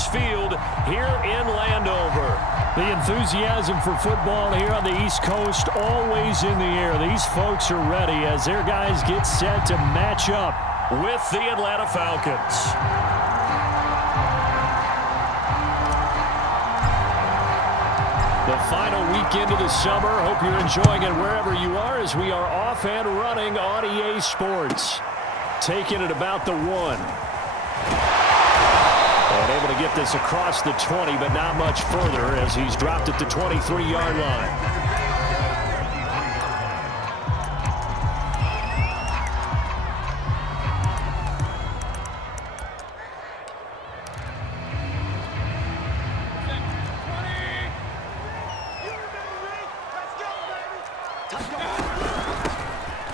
Heinz Field here in Landover. The enthusiasm for football here on the East Coast always in the air. These folks are ready as their guys get set to match up with the Atlanta Falcons. The final weekend of the summer. Hope you're enjoying it wherever you are as we are off and running on EA Sports. Taking it about the 1. And able to get this across the 20, but not much further as he's dropped it to 23-yard line.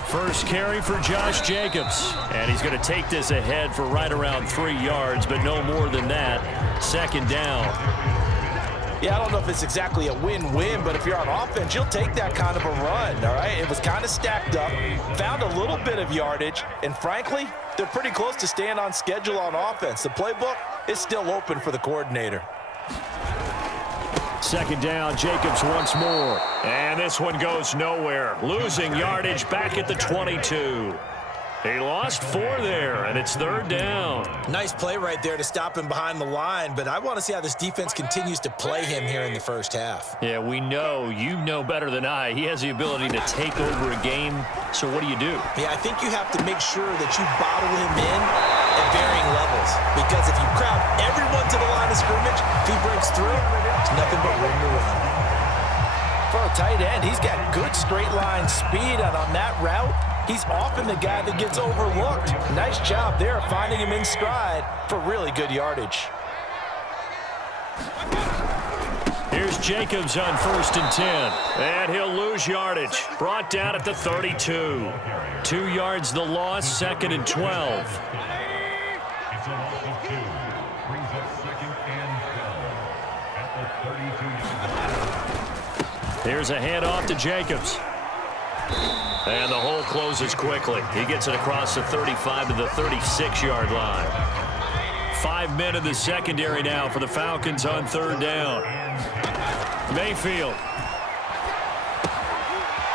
First carry for Josh Jacobs. And he's going to take this ahead for right around 3 yards, but no more than that. Second down. Yeah, I don't know if it's exactly a win-win, but if you're on offense, you'll take that kind of a run, all right? It was kind of stacked up, found a little bit of yardage, and frankly, they're pretty close to staying on schedule on offense. The playbook is still open for the coordinator. Second down, Jacobs once more. And this one goes nowhere. Losing yardage back at the 22. He lost 4 there, and it's third down. Nice play right there to stop him behind the line, but I want to see how this defense continues to play him here in the first half. Yeah, we know. You know better than I. He has the ability to take over a game, so what do you do? Yeah, I think you have to make sure that you bottle him in at varying levels, because if you crowd everyone to the line of scrimmage, if he breaks through, there's nothing but room to run. For a tight end, he's got good straight line speed, and on that route, he's often the guy that gets overlooked. Nice job there finding him in stride for really good yardage. Here's Jacobs on 1st and 10. And he'll lose yardage. Brought down at the 32. 2 yards the loss, 2nd and 12. Here's a handoff to Jacobs. And the hole closes quickly. He gets it across the 35 to the 36-yard line. 5 men in the secondary now for the Falcons on 3rd down. Mayfield.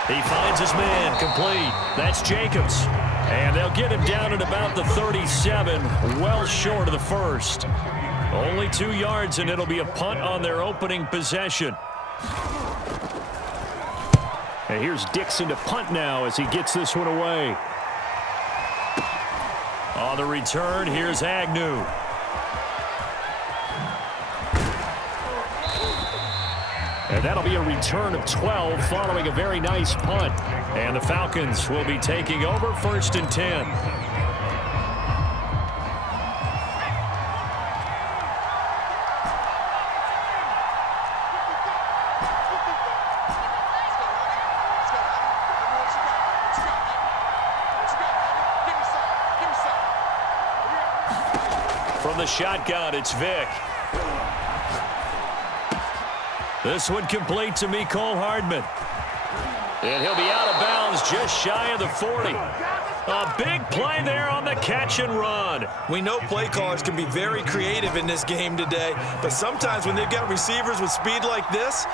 He finds his man, complete. That's Jacobs. And they'll get him down at about the 37, well short of the first. Only 2 yards, and it'll be a punt on their opening possession. And here's Dixon to punt now as he gets this one away. On the return, here's Agnew. And that'll be a return of 12 following a very nice punt. And the Falcons will be taking over 1st and 10. From the shotgun, it's Vick. This one complete to Mecole Hardman. And he'll be out of bounds just shy of the 40. A big play there on the catch and run. We know play callers can be very creative in this game today, but sometimes when they've got receivers with speed like this,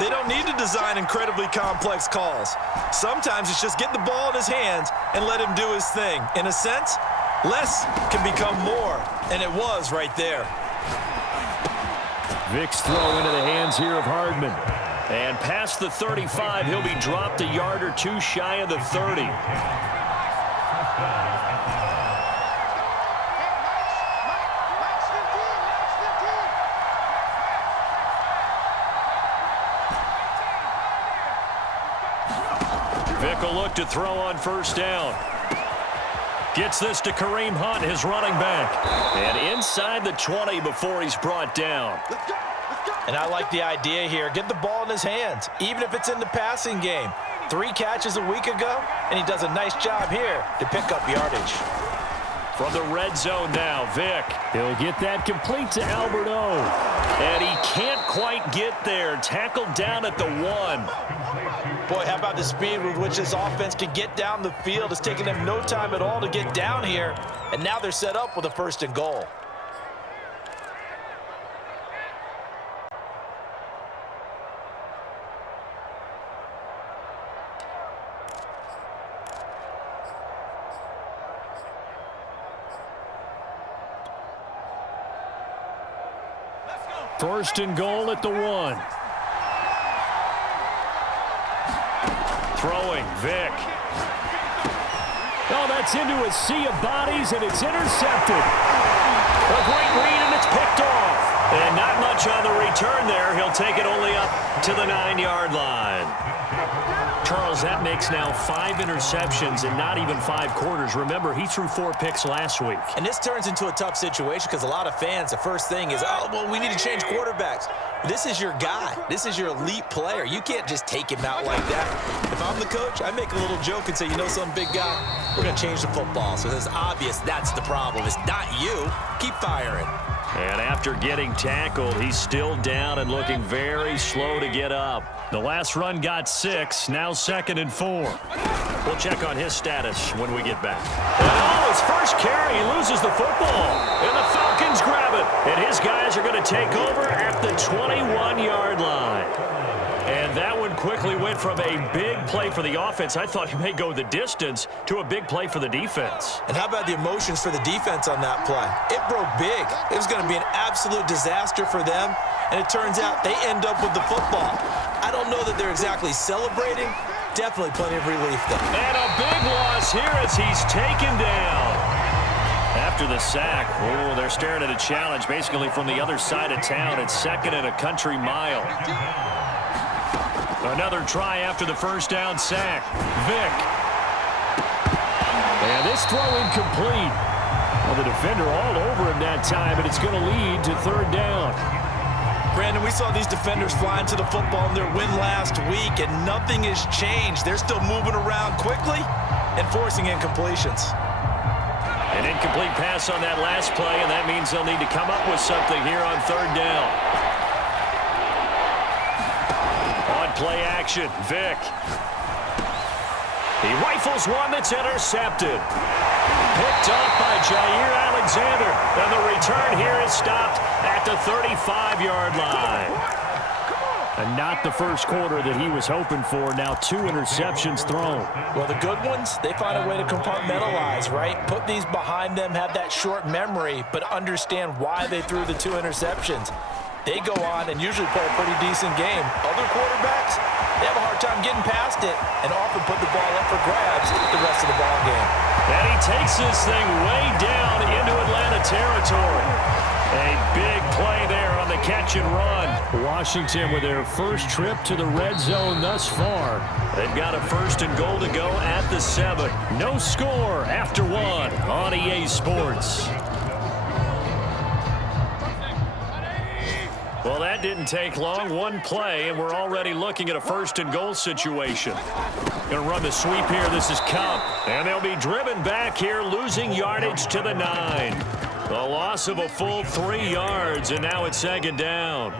they don't need to design incredibly complex calls. Sometimes it's just get the ball in his hands and let him do his thing. In a sense, less can become more, and it was right there. Vick's throw into the hands here of Hardman. And past the 35, he'll be dropped a yard or 2 shy of the 30. Vick will look to throw on 1st down. Gets this to Kareem Hunt, his running back. And inside the 20 before he's brought down. And I like the idea here. Get the ball in his hands, even if it's in the passing game. 3 catches a week ago, and he does a nice job here to pick up yardage. From the red zone now, Vick. He'll get that complete to Albert O. And he can't quite get there. Tackled down at the 1. Boy, how about the speed with which this offense can get down the field? It's taken them no time at all to get down here. And now they're set up with a 1st and goal. First and goal at the 1. Throwing, Vick. Oh, that's into a sea of bodies, and it's intercepted. A great read, and it's picked off. And not much on the return there. He'll take it only up to the 9-yard line. Charles, that makes now 5 interceptions in not even 5 quarters. Remember, he threw 4 picks last week. And this turns into a tough situation because a lot of fans, the first thing is, oh, well, we need to change quarterbacks. This is your guy. This is your elite player. You can't just take him out like that. If I'm the coach, I make a little joke and say, you know something, big guy? We're going to change the football. So it's obvious that's the problem. It's not you. Keep firing. And after getting tackled, he's still down and looking very slow to get up. The last run got 6, now 2nd and 4. We'll check on his status when we get back. Oh, his first carry, he loses the football. And the Falcons grab it. And his guys are going to take over at the 21-yard line. And that one quickly went from a big play for the offense, I thought he may go the distance, to a big play for the defense. And how about the emotions for the defense on that play? It broke big. It was going to be an absolute disaster for them. And it turns out they end up with the football. I don't know that they're exactly celebrating. Definitely plenty of relief, though. And a big loss here as he's taken down. After the sack, oh, they're staring at a challenge basically from the other side of town. It's 2nd and a country mile. Another try after the first down sack. Vick. And this throw incomplete. Well, the defender all over him that time, and it's going to lead to 3rd down. Brandon, we saw these defenders flying to the football in their win last week, and nothing has changed. They're still moving around quickly and forcing incompletions. An incomplete pass on that last play, and that means they'll need to come up with something here on 3rd down. On play action, Vick. He rifles one that's intercepted. Picked off by Jair Alexander. And the return here is stopped at the 35-yard line. And not the first quarter that he was hoping for. Now 2 interceptions thrown. Well, the good ones, they find a way to compartmentalize, right? Put these behind them, have that short memory, but understand why they threw the 2 interceptions. They go on and usually play a pretty decent game. Other quarterbacks, they have a hard time getting past it and often put the ball up for grabs the rest of the ball game. And he takes this thing way down into Atlanta territory. A big play there on the catch and run. Washington with their first trip to the red zone thus far. They've got a 1st and goal to go at the 7. No score after 1 on EA Sports. Well, that didn't take long. 1 play, and we're already looking at a 1st and goal situation. Going to run the sweep here. This is Cup. And they'll be driven back here, losing yardage to the 9. A loss of a full 3 yards, and now it's 2nd down.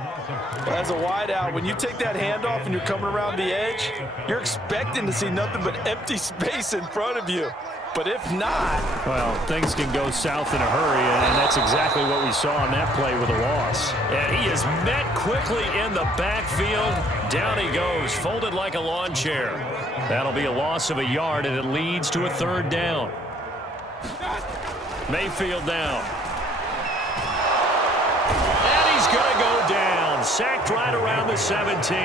Well, as a wideout, when you take that handoff and you're coming around the edge, you're expecting to see nothing but empty space in front of you. But if not... Well, things can go south in a hurry, and that's exactly what we saw on that play with a loss. And he is met quickly in the backfield. Down he goes, folded like a lawn chair. That'll be a loss of a yard, and it leads to a 3rd down. Mayfield down. And he's going to go down. Sacked right around the 17.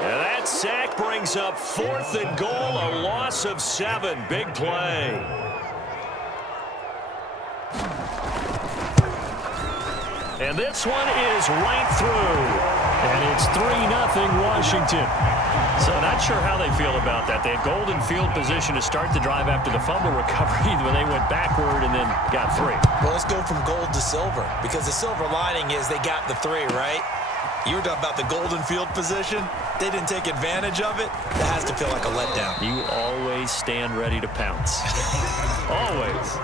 And that sack brings up 4th and goal, a loss of 7. Big play. And this one is right through. And it's 3-0 Washington. So not sure how they feel about that. They had golden field position to start the drive after the fumble recovery when they went backward and then got 3. Well, let's go from gold to silver, because the silver lining is they got the 3, right? You were talking about the golden field position. They didn't take advantage of it. That has to feel like a letdown. You always stand ready to pounce. Always.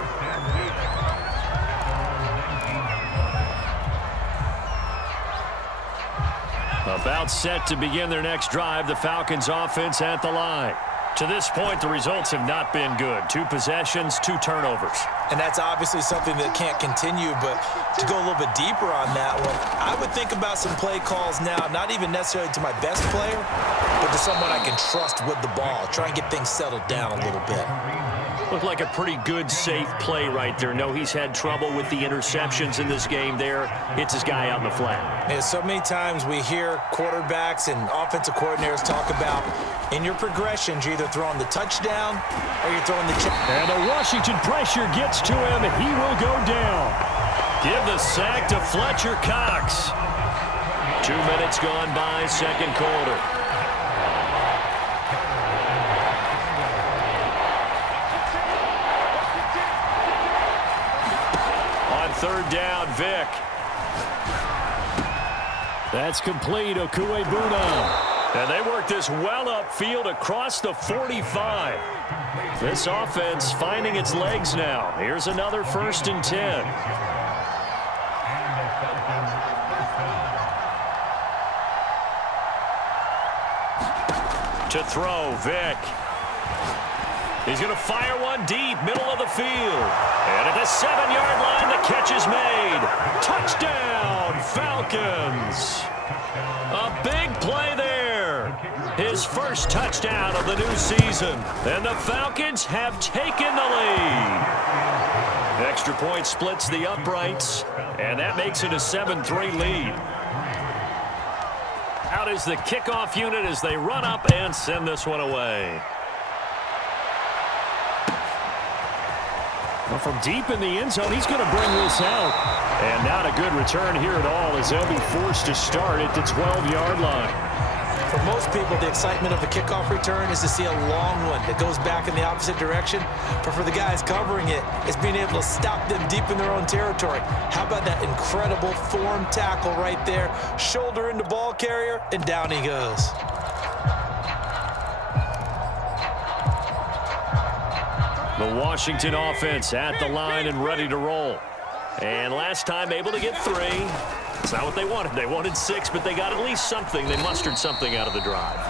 About set to begin their next drive, the Falcons offense at the line. To this point, the results have not been good. 2 possessions, 2 turnovers. And that's obviously something that can't continue, but to go a little bit deeper on that one, I would think about some play calls now, not even necessarily to my best player, but to someone I can trust with the ball. Try and get things settled down a little bit. Looked like a pretty good, safe play right there. No, he's had trouble with the interceptions in this game there. Hits his guy out in the flat. Yeah, so many times we hear quarterbacks and offensive coordinators talk about in your progressions, you're either throwing the touchdown or you're throwing the check. And the Washington pressure gets to him. He will go down. Give the sack to Fletcher Cox. 2 minutes gone by, second quarter. On third down, Vick. That's complete. Okuebuna. And they work this well upfield across the 45. This offense finding its legs now. Here's another 1st and 10. To throw, Vick. He's going to fire one deep, middle of the field. And at the 7-yard line, the catch is made. Touchdown, Falcons. A big play there. His first touchdown of the new season. And the Falcons have taken the lead. Extra point splits the uprights, and that makes it a 7-3 lead. Out is the kickoff unit as they run up and send this one away. Well, from deep in the end zone, he's going to bring this out. And not a good return here at all as they'll be forced to start at the 12-yard line. For most people, the excitement of a kickoff return is to see a long one that goes back in the opposite direction. But for the guys covering it, it's being able to stop them deep in their own territory. How about that incredible form tackle right there? Shoulder into ball carrier, and down he goes. The Washington offense at the line and ready to roll. And last time able to get 3. It's not what they wanted. They wanted 6, but they got at least something. They mustered something out of the drive.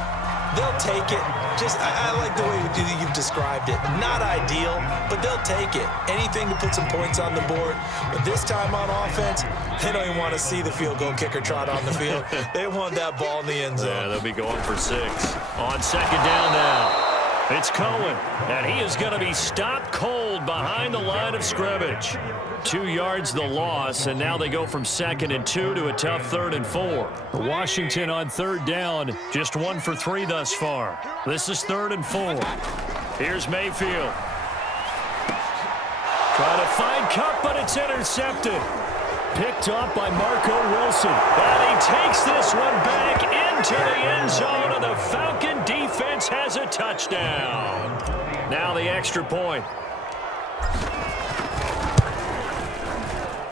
They'll take it. I like the way you've described it. Not ideal, but they'll take it. Anything to put some points on the board. But this time on offense, they don't even want to see the field goal kicker trot on the field. They want that ball in the end zone. Yeah, they'll be going for 6. On second down now. It's Cohen, and he is going to be stopped cold behind the line of scrimmage. 2 yards the loss, and now they go from 2nd and 2 to a tough 3rd and 4. Washington on 3rd down, just 1 for 3 thus far. This is 3rd and 4. Here's Mayfield. Trying to find Cup, but it's intercepted. Picked off by Marco Wilson. And he takes this one back into the end zone, and the Falcon defense has a touchdown. Now the extra point.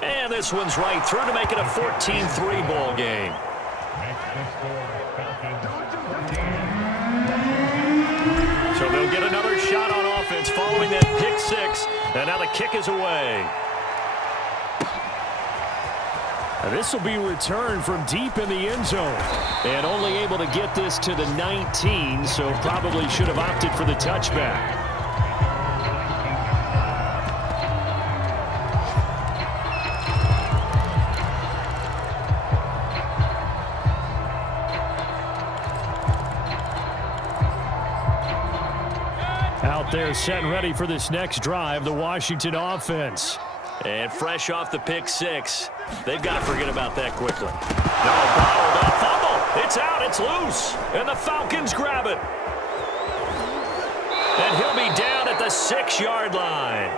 And this one's right through to make it a 14-3 ball game. So they'll get another shot on offense following that pick 6, and now the kick is away. This will be returned from deep in the end zone. And only able to get this to the 19, so probably should have opted for the touchback. Out there set and ready for this next drive, the Washington offense. And fresh off the pick 6. They've got to forget about that quickly. No, bottled up fumble. It's out. It's loose. And the Falcons grab it. And he'll be down at the 6-yard line.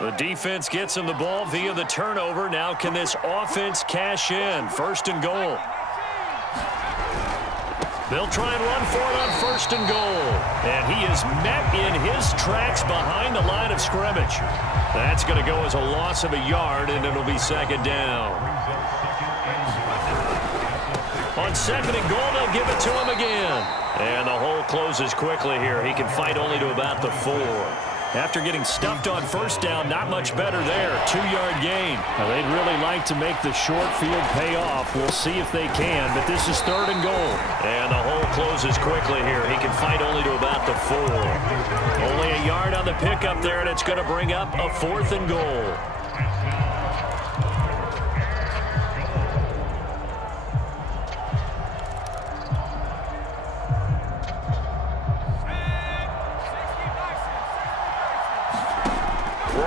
The defense gets him the ball via the turnover. Now can this offense cash in? 1st and goal. They'll try and run for it on 1st and goal. And he is met in his tracks behind the line of scrimmage. That's going to go as a loss of a yard, and it'll be 2nd down. On 2nd and goal, they'll give it to him again. And the hole closes quickly here. He can fight only to about the 4. After getting stuffed on 1st down, not much better there. 2-yard gain. Now, they'd really like to make the short field pay off. We'll see if they can, but this is 3rd and goal. And the hole closes quickly here. He can fight only to about the 4. Only a yard on the pickup there, and it's going to bring up a 4th and goal.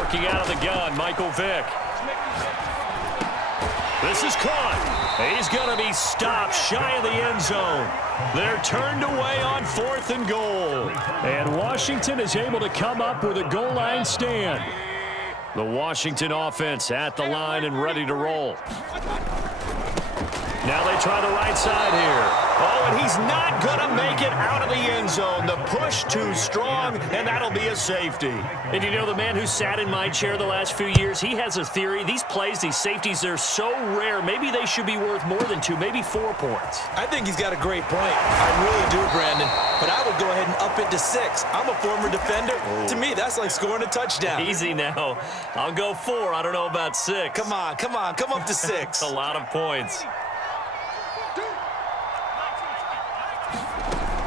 Working out of the gun, Michael Vick. This is caught. He's going to be stopped shy of the end zone. They're turned away on 4th and goal. And Washington is able to come up with a goal line stand. The Washington offense at the line and ready to roll. Now they try the right side here. Oh, and he's not going to make it out of the end zone. The push too strong, and that'll be a safety. And you know, the man who sat in my chair the last few years, he has a theory. These plays, these safeties, they're so rare. Maybe they should be worth more than 2, maybe 4 points. I think he's got a great point. I really do, Brandon. But I would go ahead and up it to 6. I'm a former defender. To me, that's like scoring a touchdown. Easy now. I'll go 4. I don't know about 6. Come on. Come up to 6. A lot of points.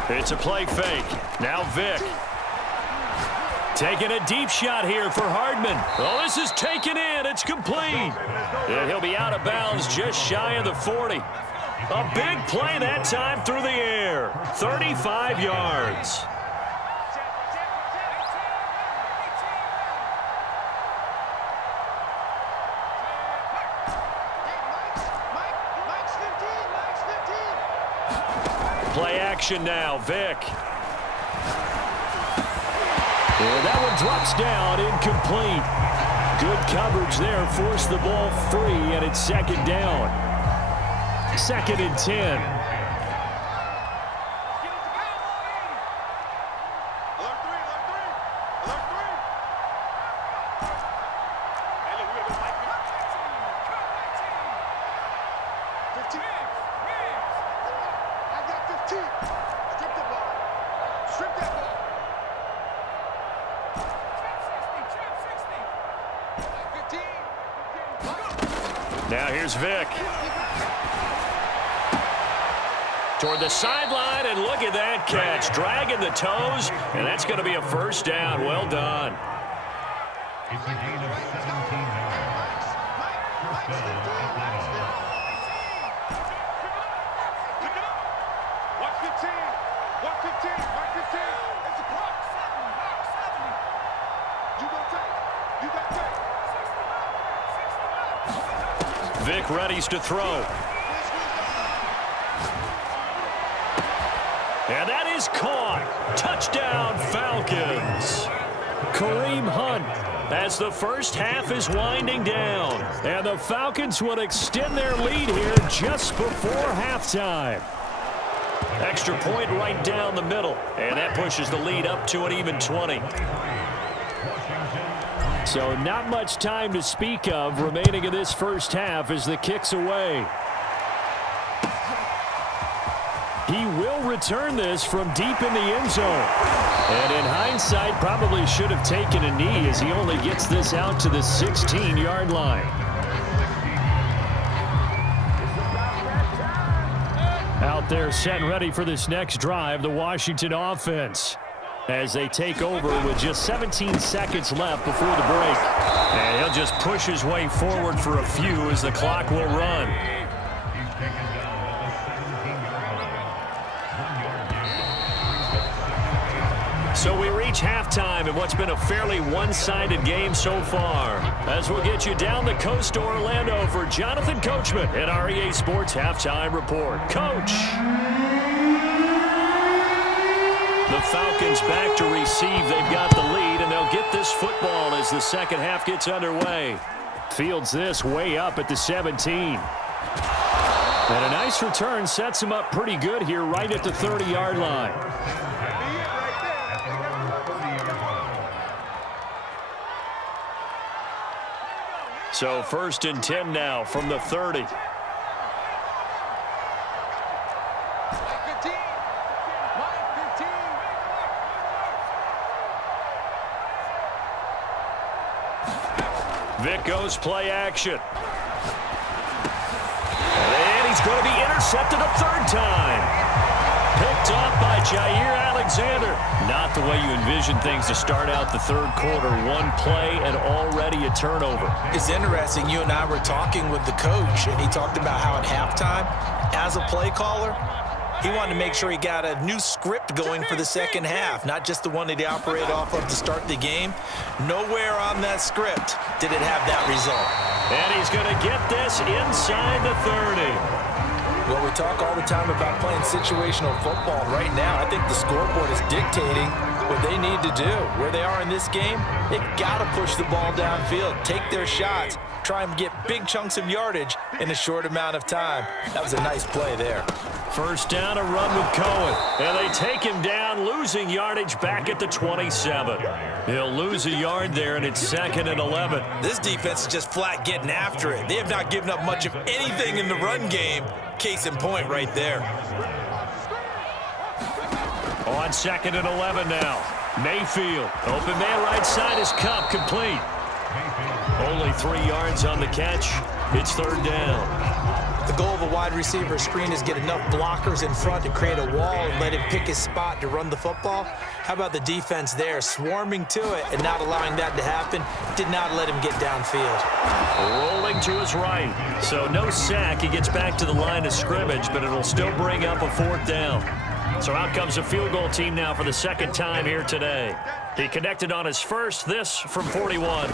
It's a play fake. Now Vick. Taking a deep shot here for Hardman. Oh, this is taken in. It's complete. And he'll be out of bounds just shy of the 40. A big play that time through the air. 35 yards. Play action now, Vick. And that one drops down, incomplete. Good coverage there, forced the ball free, and it's 2nd down. 2nd and 10. Now here's Vick. Toward the sideline, and look at that catch. Dragging the toes, and that's going to be a 1st down. Well done. Vick readies to throw. And that is caught. Touchdown, Falcons. Kareem Hunt as the first half is winding down. And the Falcons will extend their lead here just before halftime. Extra point right down the middle. And that pushes the lead up to an even 20. So not much time to speak of remaining in this first half as the kick's away. He will return this from deep in the end zone. And in hindsight, probably should have taken a knee as he only gets this out to the 16-yard line. Out there set and ready for this next drive, the Washington offense, as they take over with just 17 seconds left before the break. And he'll just push his way forward for a few as the clock will run. So we reach halftime in what's been a fairly one-sided game so far. As we'll get you down the coast to Orlando for Jonathan Coachman at our EA Sports Halftime Report. Coach! The Falcons back to receive. They've got the lead, and they'll get this football as the second half gets underway. Fields this way up at the 17. And a nice return sets him up pretty good here right at the 30-yard line. So 1st and 10 now from the 30. Vick goes play action. And he's going to be intercepted a 3rd time. Picked off by Jair Alexander. Not the way you envision things to start out the 3rd quarter. One play and already a turnover. It's interesting. You and I were talking with the coach, and he talked about how at halftime, as a play caller, He wanted to make sure he got a new script going for the second half, not just the one that he operated off of to start the game. Nowhere on that script did it have that result. And he's going to get this inside the 30. Well, we talk all the time about playing situational football. Right now, I think the scoreboard is dictating what they need to do. Where they are in this game, they've got to push the ball downfield, take their shots, try and get big chunks of yardage in a short amount of time. That was a nice play there. First down, a run with Cohen. And they take him down, losing yardage back at the 27. He'll lose a yard there, and it's 2nd and 11. This defense is just flat getting after it. They have not given up much of anything in the run game. Case in point right there. On 2nd and 11 now. Mayfield. Open man right side is Cup, complete. Only 3 yards on the catch. It's 3rd down. The goal of a wide receiver screen is get enough blockers in front to create a wall and let him pick his spot to run the football. How about the defense there, swarming to it and not allowing that to happen? Did not let him get downfield. Rolling to his right. So no sack. He gets back to the line of scrimmage, but it'll still bring up a 4th down. So out comes a field goal team now for the 2nd time here today. He connected on his first, this from 41.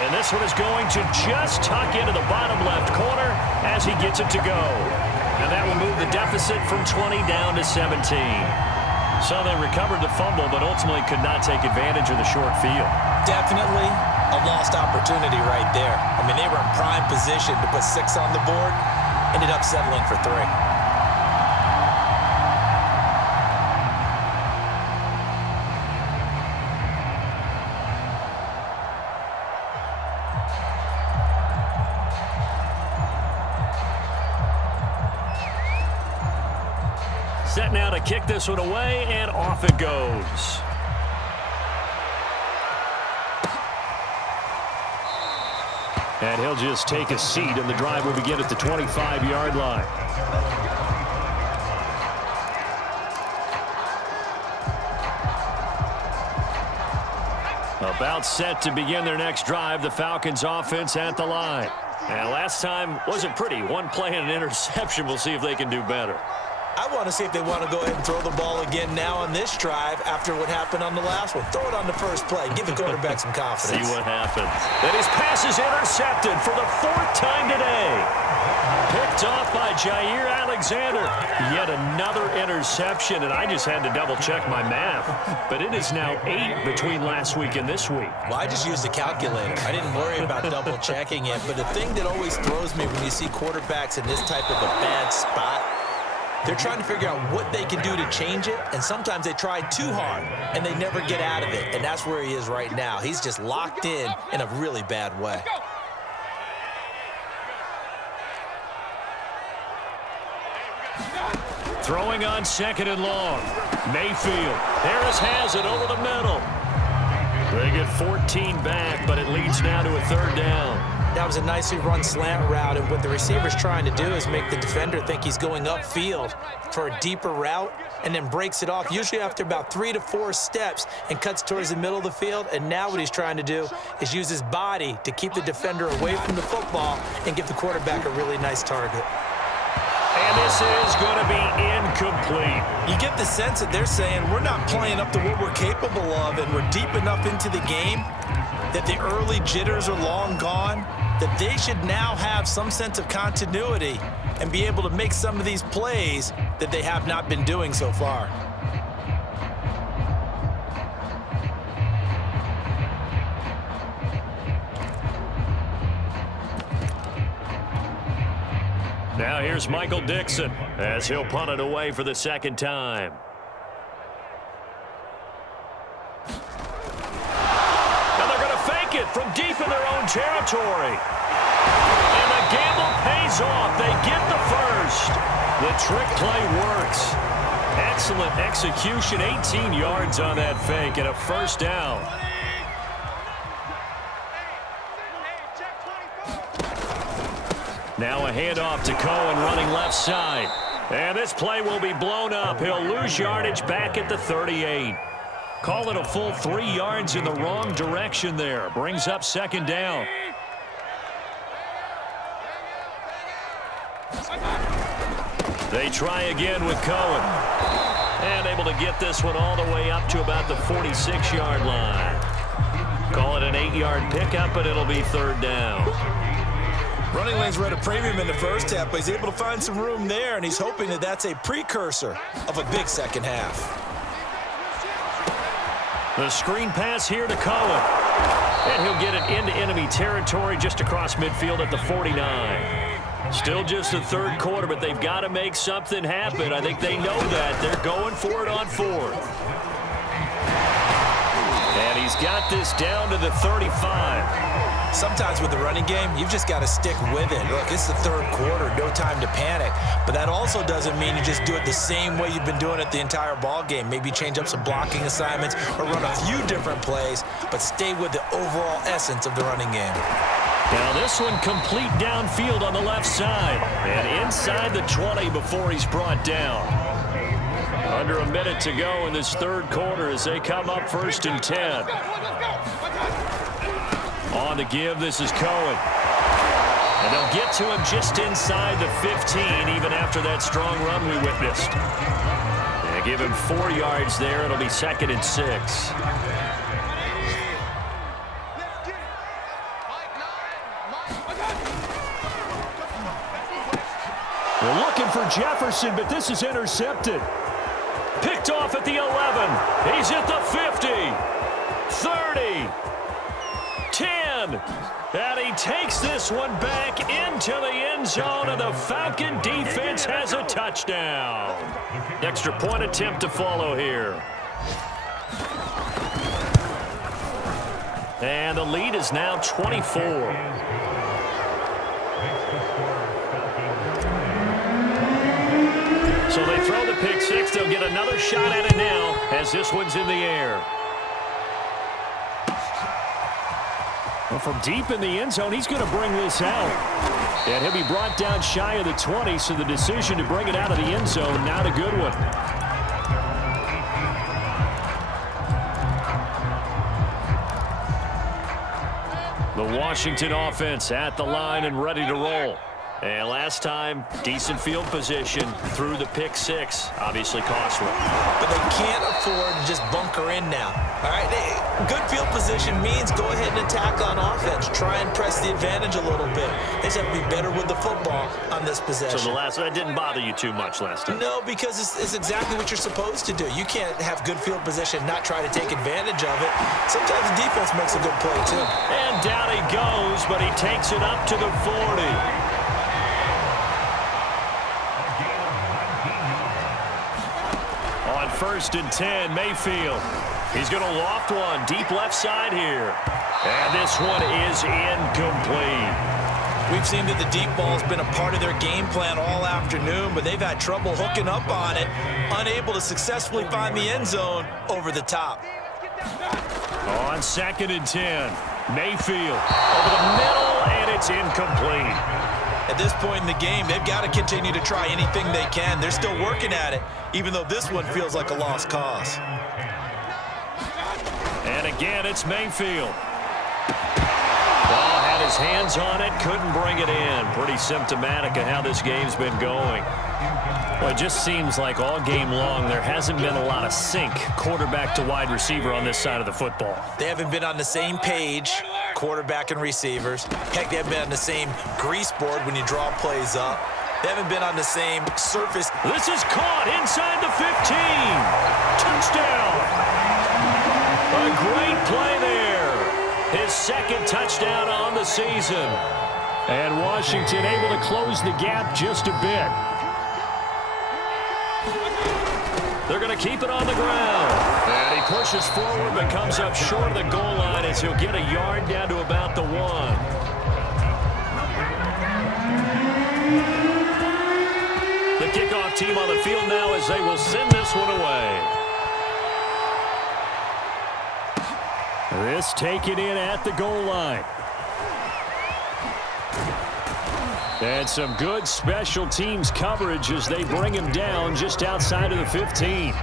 And this one is going to just tuck into the bottom left corner as he gets it to go. And that will move the deficit from 20 down to 17. So they recovered the fumble, but ultimately could not take advantage of the short field. Definitely a lost opportunity right there. I mean, they were in prime position to put 6 on the board, ended up settling for 3. Set now to kick this one away, and off it goes. And he'll just take a seat, and the drive will begin at the 25-yard line. About set to begin their next drive, the Falcons offense at the line. And last time wasn't pretty. One play and an interception. We'll see if they can do better. I want to see if they want to go ahead and throw the ball again now on this drive after what happened on the last one. Throw it on the first play. Give the quarterback some confidence. See what happens. And his pass is intercepted for the 4th time today. Picked off by Jair Alexander. Yet another interception, and I just had to double-check my math. But it is now 8 between last week and this week. Well, I just used a calculator. I didn't worry about double-checking it. But the thing that always throws me when you see quarterbacks in this type of a bad spot, they're trying to figure out what they can do to change it, and sometimes they try too hard, and they never get out of it, and that's where he is right now. He's just locked in a really bad way. Throwing on 2nd and long. Mayfield. Harris has it over the middle. They get 14 back, but it leads now to a 3rd down. That was a nicely run slant route, and what the receiver's trying to do is make the defender think he's going upfield for a deeper route and then breaks it off, usually after about 3 to 4 steps, and cuts towards the middle of the field. And now what he's trying to do is use his body to keep the defender away from the football and give the quarterback a really nice target. And this is going to be incomplete. You get the sense that they're saying we're not playing up to what we're capable of, and we're deep enough into the game that the early jitters are long gone, that they should now have some sense of continuity and be able to make some of these plays that they have not been doing so far. Now here's Michael Dixon as he'll punt it away for the 2nd time. From deep in their own territory. And the gamble pays off. They get the first. The trick play works. Excellent execution. 18 yards on that fake and a 1st down. Now a handoff to Cohen running left side. And this play will be blown up. He'll lose yardage back at the 38. Call it a full 3 yards in the wrong direction there. Brings up 2nd down. They try again with Cohen. And able to get this one all the way up to about the 46-yard line. Call it an 8-yard pickup, but it'll be third down. Running lanes were at a premium in the first half, but he's able to find some room there, and he's hoping that that's a precursor of a big second half. The screen pass here to Cohen. And he'll get it into enemy territory just across midfield at the 49. Still just the third quarter, but they've got to make something happen. I think they know that. They're going for it on fourth. And he's got this down to the 35. Sometimes with the running game, you've just got to stick with it. Look, it's the third quarter, no time to panic. But that also doesn't mean you just do it the same way you've been doing it the entire ball game. Maybe change up some blocking assignments or run a few different plays, but stay with the overall essence of the running game. Now this one complete downfield on the left side. And inside the 20 before he's brought down. Under a minute to go in this third quarter as they come up 1st and 10. On the give, this is Cohen. And they'll get to him just inside the 15, even after that strong run we witnessed. They give him 4 yards there. It'll be 2nd and 6. We're looking for Jefferson, but this is intercepted. Picked off at the 11. He's at the 50. 30. 10. And he takes this one back into the end zone, and the Falcon defense has a touchdown. Extra point attempt to follow here. And the lead is now 24. So they throw the pick six. They'll get another shot at it now as this one's in the air. Well, from deep in the end zone, he's going to bring this out. And he'll be brought down shy of the 20, so the decision to bring it out of the end zone, not a good one. The Washington offense at the line and ready to roll. And last time, decent field position through the pick six. Obviously costly. But they can't afford to just bunker in now. All right, good field position means go ahead and attack on offense. Try and press the advantage a little bit. They just have to be better with the football on this possession. So that didn't bother you too much last time? No, because it's exactly what you're supposed to do. You can't have good field position, not try to take advantage of it. Sometimes the defense makes a good play, too. And down he goes, but he takes it up to the 40. On 1st and 10, Mayfield. He's going to loft one deep left side here. And this one is incomplete. We've seen that the deep ball has been a part of their game plan all afternoon, but they've had trouble hooking up on it, unable to successfully find the end zone over the top. On 2nd and 10, Mayfield over the middle, and it's incomplete. At this point in the game, they've got to continue to try anything they can. They're still working at it, even though this one feels like a lost cause. And again, it's Mayfield. Ball had his hands on it, couldn't bring it in. Pretty symptomatic of how this game's been going. Well, it just seems like all game long there hasn't been a lot of sync quarterback to wide receiver on this side of the football. They haven't been on the same page, quarterback and receivers. Heck, they haven't been on the same grease board when you draw plays up. They haven't been on the same surface. This is caught inside the 15. Touchdown. A great play there. His 2nd touchdown on the season. And Washington able to close the gap just a bit. They're going to keep it on the ground. And he pushes forward but comes up short of the goal line as he'll get a yard down to about the 1. The kickoff team on the field now as they will send this one away. This taken in at the goal line. And some good special teams coverage as they bring him down just outside of the 15.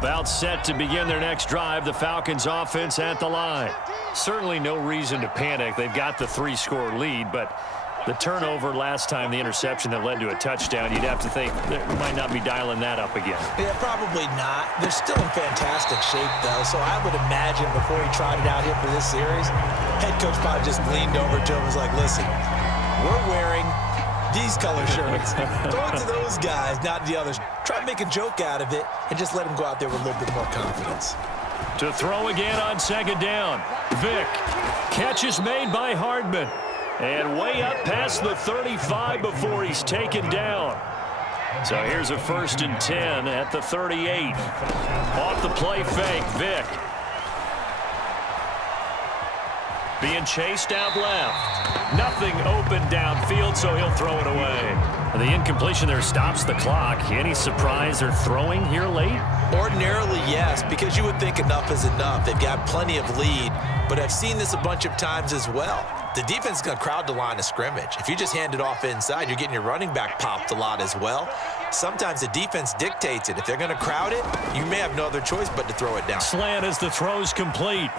About set to begin their next drive, the Falcons offense at the line. Certainly no reason to panic. They've got the 3-score lead, but the turnover last time, the interception that led to a touchdown, you'd have to think they might not be dialing that up again. Yeah, probably not. They're still in fantastic shape, though, so I would imagine before he tried it out here for this series, head coach probably just leaned over to him and was like, listen, we're wearing these color shirts. Throw it to those guys, not the others. Try to make a joke out of it and just let him go out there with a little bit more confidence. To throw again on second down. Vick. Catch is made by Hardman. And way up past the 35 before he's taken down. So here's a 1st and 10 at the 38. Off the play fake, Vick. Being chased out left. Nothing open downfield, so he'll throw it away. The incompletion there stops the clock. Any surprise they're throwing here late? Ordinarily, yes, because you would think enough is enough. They've got plenty of lead, but I've seen this a bunch of times as well. The defense is going to crowd the line of scrimmage. If you just hand it off inside, you're getting your running back popped a lot as well. Sometimes the defense dictates it. If they're going to crowd it, you may have no other choice but to throw it down. Slant as the throw's complete.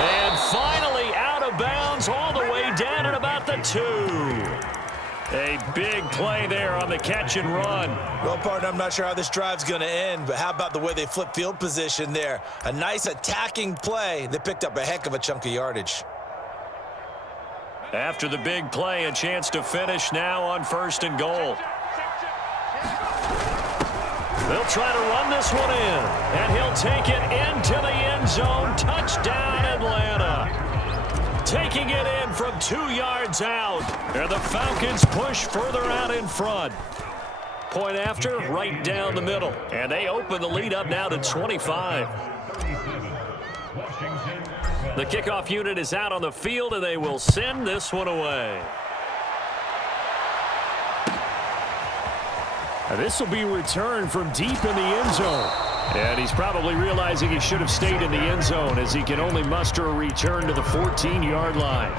And finally out of bounds all the way down at about the 2. A big play there on the catch and run. Well, partner, I'm not sure how this drive's going to end, but how about the way they flip field position there? A nice attacking play. They picked up a heck of a chunk of yardage. After the big play, a chance to finish now on 1st and goal. They'll try to run this one in, and he'll take it into the end zone. Touchdown, Atlanta. Taking it in from 2 yards out. And the Falcons push further out in front. Point after, right down the middle. And they open the lead up now to 25. The kickoff unit is out on the field, and they will send this one away. This will be returned from deep in the end zone. And he's probably realizing he should have stayed in the end zone as he can only muster a return to the 14-yard line.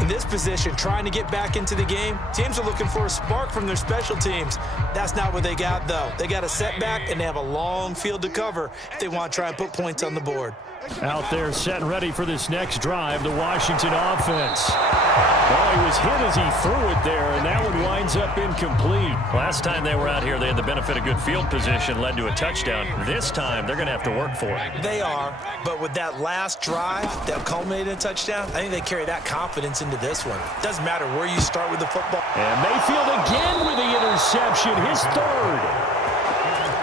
In this position, trying to get back into the game, teams are looking for a spark from their special teams. That's not what they got, though. They got a setback, and they have a long field to cover if they want to try and put points on the board. Out there set and ready for this next drive, the Washington offense. Well, he was hit as he threw it there, and that one winds up incomplete. Last time they were out here, they had the benefit of good field position, led to a touchdown. This time, they're going to have to work for it. They are, but with that last drive that culminated in a touchdown, I think they carry that confidence into this one. Doesn't matter where you start with the football. And Mayfield again with the interception, his 3rd.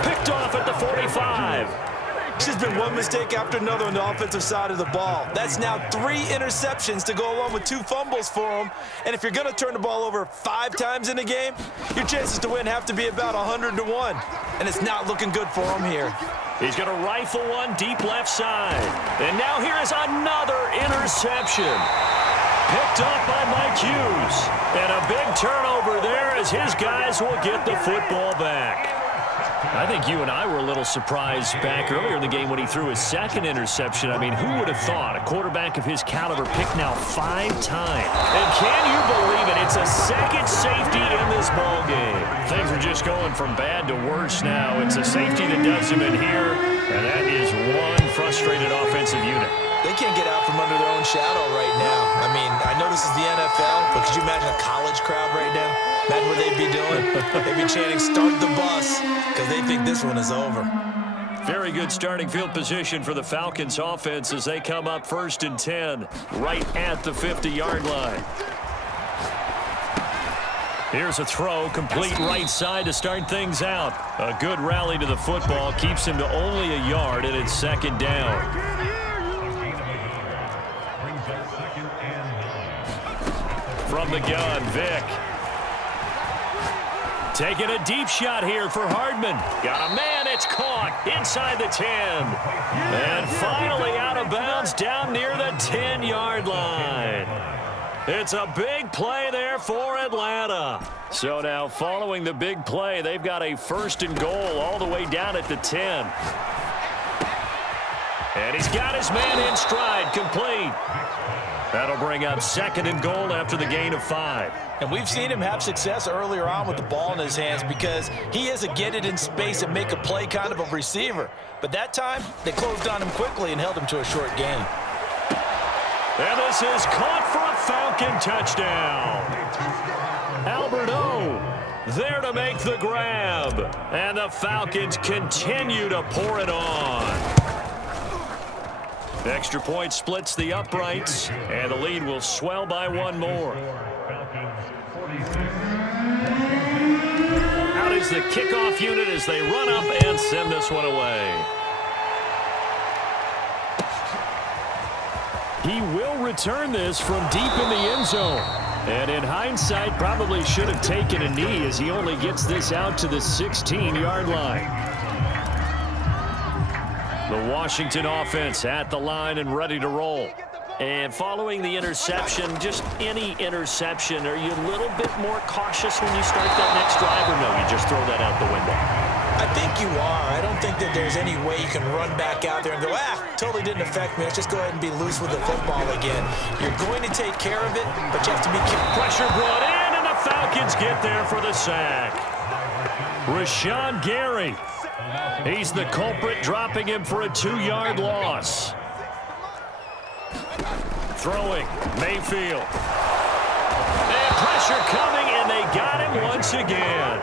Picked off at the 45. There's been one mistake after another on the offensive side of the ball. That's now 3 interceptions to go along with 2 fumbles for him. And if you're going to turn the ball over 5 times in a game, your chances to win have to be about 100-1. And it's not looking good for him here. He's going to rifle one deep left side. And now here is another interception. Picked up by Mike Hughes. And a big turnover there as his guys will get the football back. I think you and I were a little surprised back earlier in the game when he threw his 2nd interception. I mean, who would have thought a quarterback of his caliber picked now 5 times? And can you believe it? It's a 2nd safety in this ball game. Things are just going from bad to worse now. It's a safety that does him in here, and that is one frustrated offensive unit. They can't get out from under their own shadow right now. I mean, I know this is the NFL, but could you imagine a college crowd right now? Imagine what they'd be doing. They'd be chanting, "Start the bus," because they think this one is over. Very good starting field position for the Falcons offense as they come up 1st and 10, right at the 50-yard line. Here's a throw, complete right side to start things out. A good rally to the football, keeps him to only a yard, and it's 2nd down. From the gun, Vick. Taking a deep shot here for Hardman. Got a man, it's caught inside the 10. And finally out of bounds down near the 10-yard line. It's a big play there for Atlanta. So now following the big play, they've got a 1st and goal all the way down at the 10. And he's got his man in stride, complete. That'll bring up 2nd and goal after the gain of 5. And we've seen him have success earlier on with the ball in his hands because he is a get it in space and make a play kind of a receiver. But that time, they closed on him quickly and held him to a short gain. And this is caught for a Falcon touchdown. Albert O there to make the grab. And the Falcons continue to pour it on. Extra point splits the uprights, and the lead will swell by 1 more. Out is the kickoff unit as they run up and send this one away. He will return this from deep in the end zone. And in hindsight, probably should have taken a knee as he only gets this out to the 16-yard line. The Washington offense at the line and ready to roll. And following the interception, just any interception, are you a little bit more cautious when you start that next drive, or no, you just throw that out the window? I think you are. I don't think that there's any way you can run back out there and go, totally didn't affect me. Let's just go ahead and be loose with the football again. You're going to take care of it, but you have to be careful. Pressure brought in, and the Falcons get there for the sack. Rashawn Gary. He's the culprit, dropping him for a 2-yard loss. Throwing, Mayfield. And pressure coming, and they got him once again.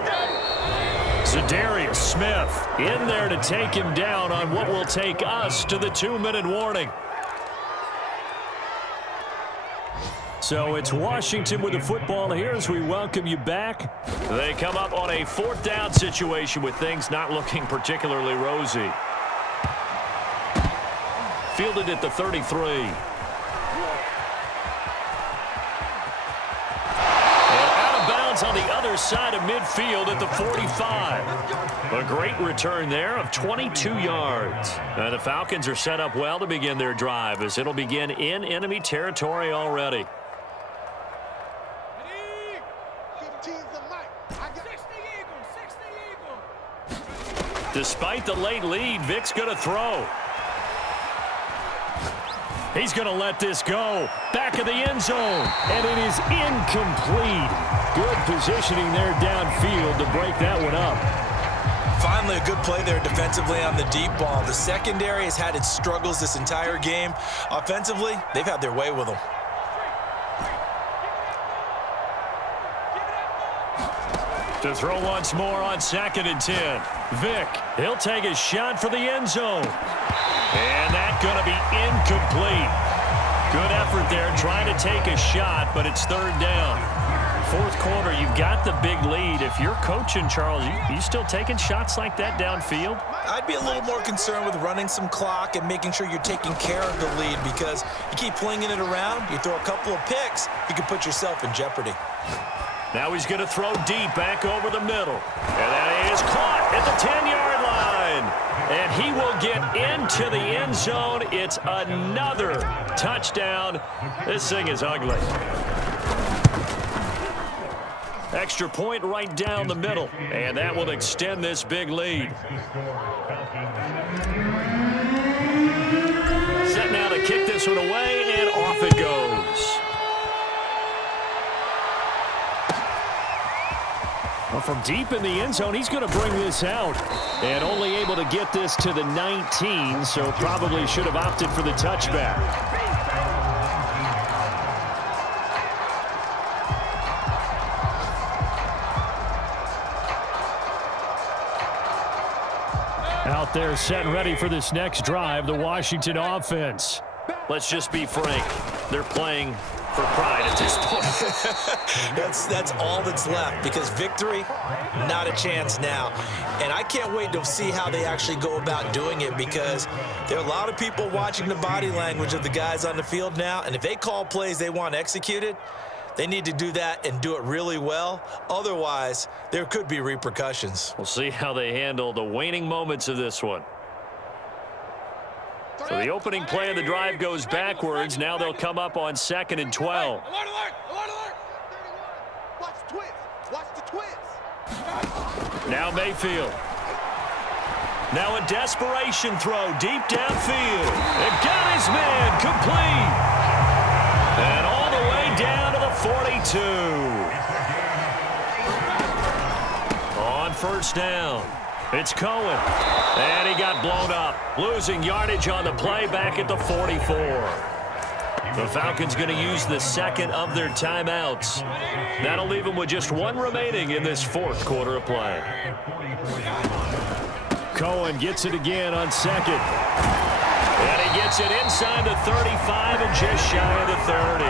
Za'Darius Smith in there to take him down on what will take us to the 2-minute warning. So it's Washington with the football here as we welcome you back. They come up on a 4th down situation with things not looking particularly rosy. Fielded at the 33. And out of bounds on the other side of midfield at the 45. A great return there of 22 yards. The Falcons are set up well to begin their drive as it'll begin in enemy territory already. Despite the late lead, Vic's going to throw. He's going to let this go. Back of the end zone. And it is incomplete. Good positioning there downfield to break that one up. Finally, a good play there defensively on the deep ball. The secondary has had its struggles this entire game. Offensively, they've had their way with them. To throw once more on 2nd and 10. Vic, he'll take a shot for the end zone. And that's going to be incomplete. Good effort there trying to take a shot, but it's 3rd down. 4th quarter, you've got the big lead. If you're coaching, Charles, you still taking shots like that downfield? I'd be a little more concerned with running some clock and making sure you're taking care of the lead, because you keep flinging it around, you throw a couple of picks, you can put yourself in jeopardy. Now he's going to throw deep back over the middle. And that is caught at the 10-yard line. And he will get into the end zone. It's another touchdown. This thing is ugly. Extra point right down the middle. And that will extend this big lead. Set now to kick this one away, and off it goes. Well, from deep in the end zone, he's going to bring this out. And only able to get this to the 19, so probably should have opted for the touchback. Out there set and ready for this next drive, the Washington offense. Let's just be frank. They're playing for pride at this point. That's all that's left, because victory, not a chance now. And I can't wait to see how they actually go about doing it, because there are a lot of people watching the body language of the guys on the field now, and if they call plays they want executed, they need to do that and do it really well. Otherwise, there could be repercussions. We'll see how they handle the waning moments of this one. So the opening play of the drive goes backwards. Now they'll come up on 2nd and 12. Now Mayfield. Now a desperation throw deep downfield. It got his man complete. And all the way down to the 42. On first down, it's Cohen. And he got blown up, losing yardage on the play back at the 44. The Falcons going to use the second of their timeouts. That'll leave them with just one remaining in this fourth quarter of play. Cohen gets it again on second. And he gets it inside the 35 and just shy of the 30.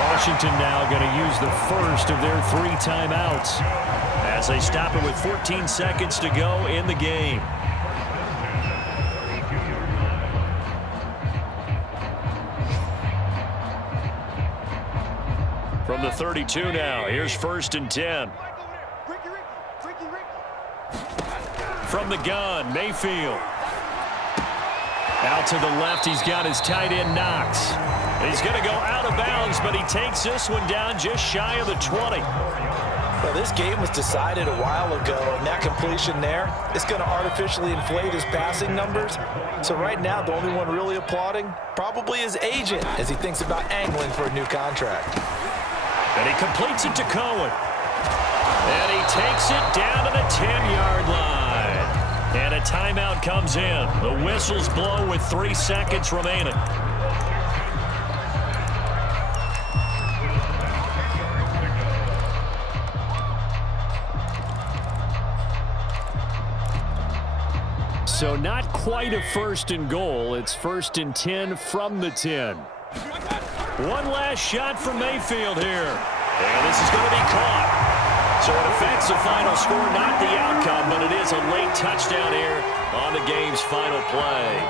Washington now going to use the first of their 3 timeouts as they stop it with 14 seconds to go in the game. From the 32 now, here's 1st and 10. From the gun, Mayfield. Out to the left, he's got his tight end, Knox. He's going to go out of bounds, but he takes this one down just shy of the 20. Well, this game was decided a while ago, and that completion there is going to artificially inflate his passing numbers. So right now, the only one really applauding probably his agent as he thinks about angling for a new contract. And he completes it to Cohen. And he takes it down to the 10-yard line. And a timeout comes in. The whistles blow with 3 seconds remaining. So not quite a 1st and goal. It's 1st and 10 from the 10. One last shot from Mayfield here. And this is going to be caught. So it affects the final score, not the outcome, but it is a late touchdown here on the game's final play.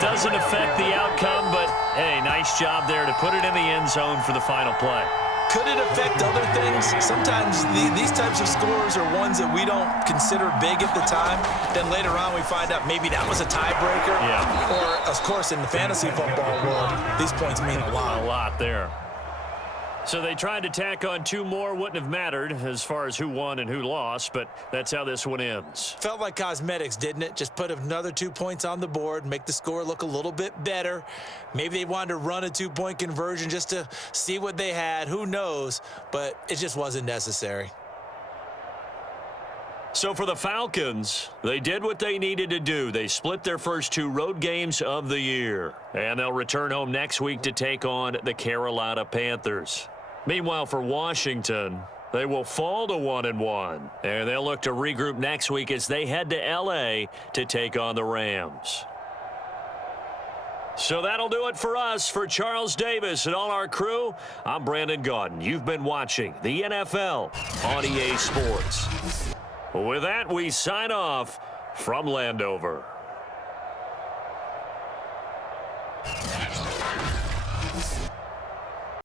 Doesn't affect the outcome, but, hey, nice job there to put it in the end zone for the final play. Could it affect other things? Sometimes these types of scores are ones that we don't consider big at the time. Then later on we find out maybe that was a tiebreaker. Yeah. Or, of course, in the fantasy football world, these points mean a lot. A lot there. So they tried to tack on 2 more. Wouldn't have mattered as far as who won and who lost, but that's how this one ends. Felt like cosmetics, didn't it? Just put another 2 points on the board, make the score look a little bit better. Maybe they wanted to run a 2-point conversion just to see what they had. Who knows? But it just wasn't necessary. So for the Falcons, they did what they needed to do. They split their first 2 road games of the year. And they'll return home next week to take on the Carolina Panthers. Meanwhile, for Washington, they will fall to 1-1. And they'll look to regroup next week as they head to L.A. to take on the Rams. So that'll do it for us. For Charles Davis and all our crew, I'm Brandon Gaudin. You've been watching the NFL on EA Sports. With that, we sign off from Landover.